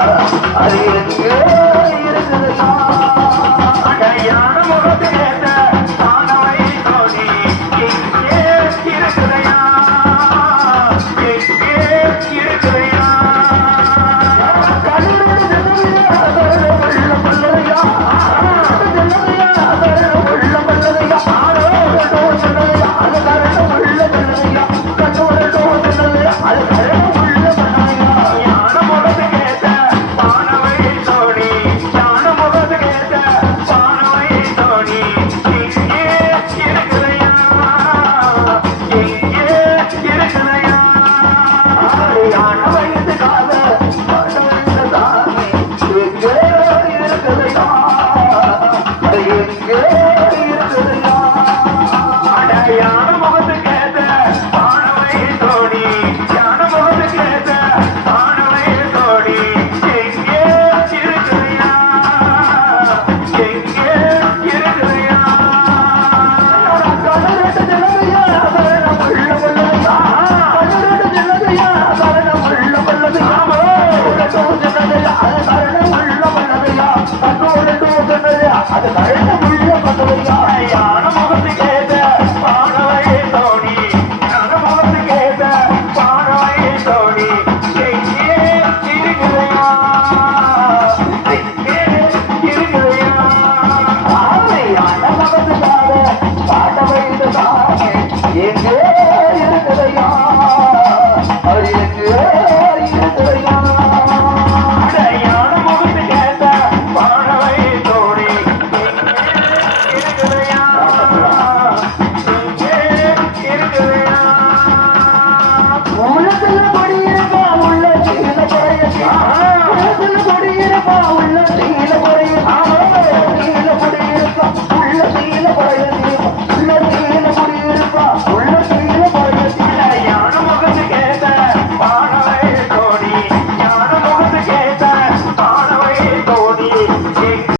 I'm gonna get.